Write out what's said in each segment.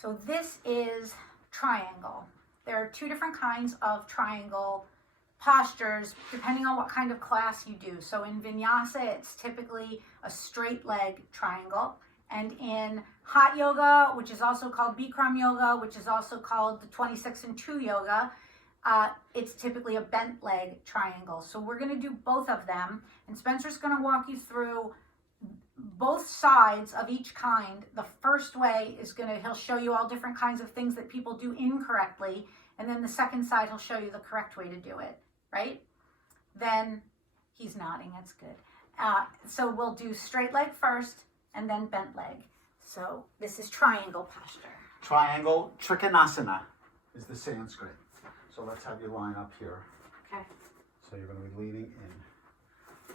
So this is triangle. There are two different kinds of triangle postures depending on what kind of class you do. So in vinyasa, it's typically a straight leg triangle. And in hot yoga, which is also called Bikram yoga, which is also called the 26 and 2 yoga, it's typically a bent leg triangle. So we're going to do both of them. And Spencer's going to walk you through both sides of each kind. The first way is he'll show you all different kinds of things that people do incorrectly. And then the second side, he'll show you the correct way to do it, right? Then he's nodding, that's good. So we'll do straight leg first and then bent leg. So this is triangle posture. Triangle, Trikonasana is the Sanskrit. So let's have you line up here. Okay. So you're going to be leaning in.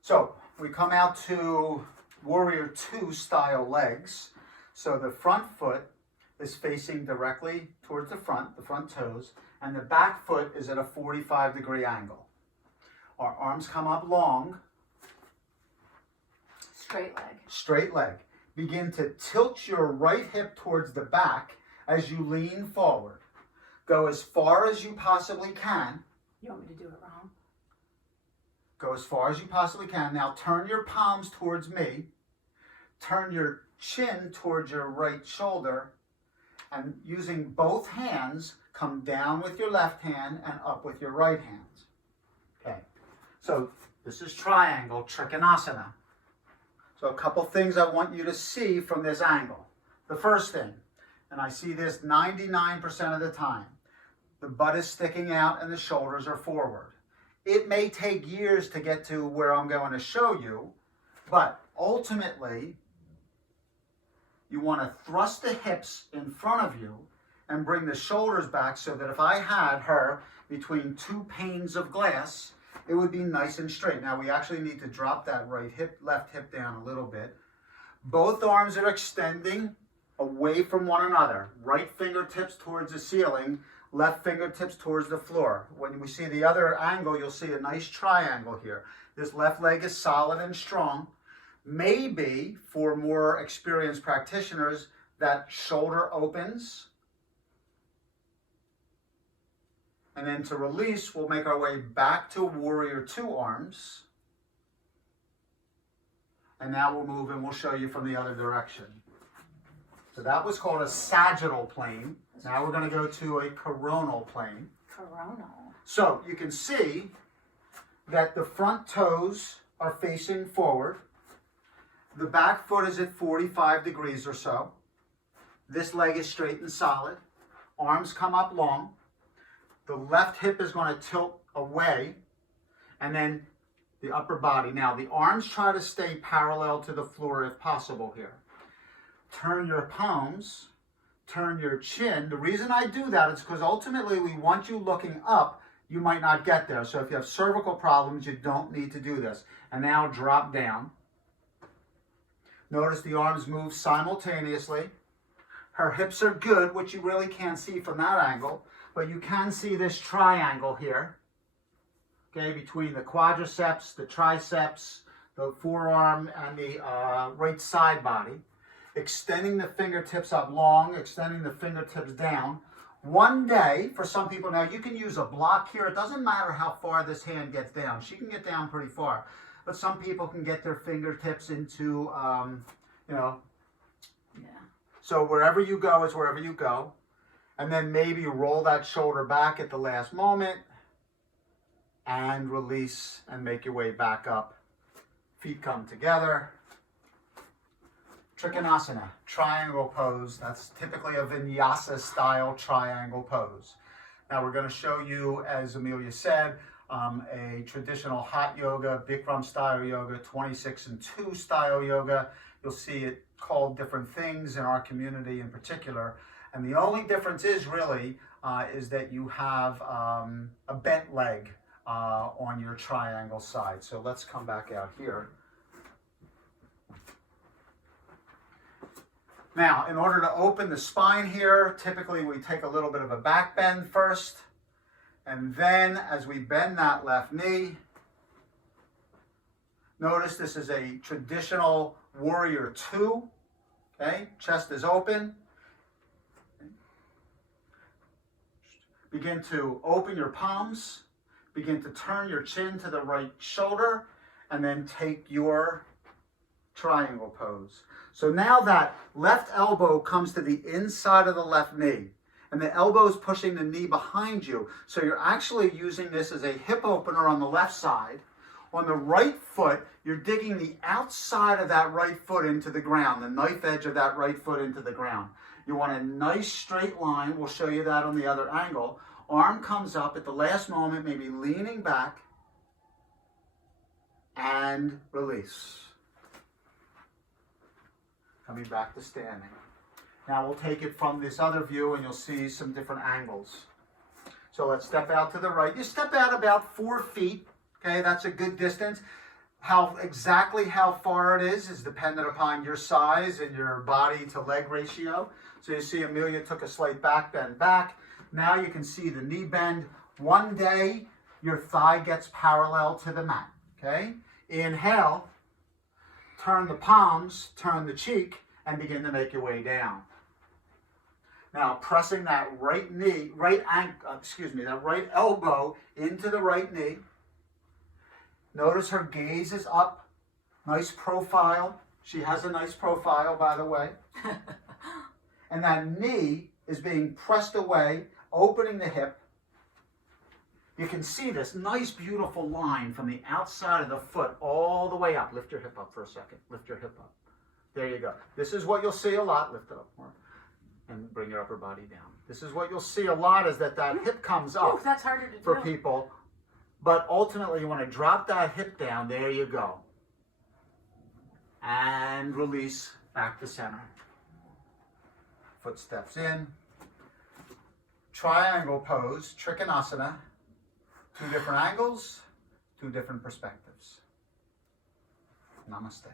So we come out to Warrior Two style legs. So the front foot is facing directly towards the front toes, and the back foot is at a 45-degree angle. Our arms come up long. Straight leg. Straight leg. Begin to tilt your right hip towards the back as you lean forward. Go as far as you possibly can. You want me to do it wrong? Go as far as you possibly can. Now turn your palms towards me. Turn your chin towards your right shoulder. And using both hands, come down with your left hand and up with your right hand. Okay. So this is triangle, Trikonasana. So a couple things I want you to see from this angle. The first thing, and I see this 99% of the time, the butt is sticking out and the shoulders are forward. It may take years to get to where I'm going to show you, but ultimately, you want to thrust the hips in front of you and bring the shoulders back so that if I had her between two panes of glass, it would be nice and straight. Now we actually need to drop that right hip, left hip down a little bit. Both arms are extending away from one another. Right fingertips towards the ceiling, left fingertips towards the floor. When we see the other angle, you'll see a nice triangle here. This left leg is solid and strong. Maybe for more experienced practitioners, that shoulder opens. And then to release, we'll make our way back to Warrior Two arms. And now we'll move and we'll show you from the other direction. So that was called a sagittal plane. Now we're going to go to a coronal plane. Coronal. So you can see that the front toes are facing forward. The back foot is at 45 degrees or so. This leg is straight and solid. Arms come up long. The left hip is going to tilt away, and then the upper body. Now, the arms try to stay parallel to the floor if possible here. Turn your palms, turn your chin. The reason I do that is because ultimately we want you looking up. You might not get there. So if you have cervical problems, you don't need to do this. And now drop down. Notice the arms move simultaneously. Her hips are good, which you really can't see from that angle. But you can see this triangle here, okay, between the quadriceps, the triceps, the forearm, and the right side body. Extending the fingertips up long, extending the fingertips down. One day, for some people, now you can use a block here. It doesn't matter how far this hand gets down. She can get down pretty far. But some people can get their fingertips into, Yeah. So wherever you go is wherever you go. And then maybe roll that shoulder back at the last moment and release and make your way back up. Feet come together. Trikonasana, triangle pose. That's typically a vinyasa style triangle pose. Now we're going to show you, as Amelia said, a traditional hot yoga, Bikram style yoga, 26 and 2 style yoga. You'll see it called different things in our community in particular. And the only difference is really is that you have a bent leg on your triangle side. So let's come back out here. Now, in order to open the spine here, typically we take a little bit of a back bend first. And then as we bend that left knee, notice this is a traditional Warrior Two. Okay, chest is open. Begin to open your palms. Begin to turn your chin to the right shoulder, and then take your triangle pose. So now that left elbow comes to the inside of the left knee, and the elbow is pushing the knee behind you. So you're actually using this as a hip opener on the left side. On the right foot, you're digging the outside of that right foot into the ground, the knife edge of that right foot into the ground. You want a nice straight line. We'll show you that on the other angle. Arm comes up at the last moment, maybe leaning back, and release. Coming back to standing. Now we'll take it from this other view and you'll see some different angles. So let's step out to the right. You step out about 4 feet. Okay, that's a good distance. Exactly how far it is dependent upon your size and your body to leg ratio. So you see Amelia took a slight back bend back. Now you can see the knee bend. One day your thigh gets parallel to the mat. Okay, inhale, turn the palms, turn the cheek, and begin to make your way down. Now pressing that right knee, that right elbow into the right knee. Notice her gaze is up. Nice profile. She has a nice profile, by the way. And that knee is being pressed away, opening the hip. You can see this nice, beautiful line from the outside of the foot all the way up. Lift your hip up for a second. Lift your hip up. There you go. This is what you'll see a lot. Lift it up more. And bring your upper body down. This is what you'll see a lot, is that hip comes up. Ooh, that's harder to for do. people. But ultimately, you want to drop that hip down. There you go. And release back to center. Foot steps in. Triangle pose, Trikonasana. 2 different angles, 2 different perspectives. Namaste.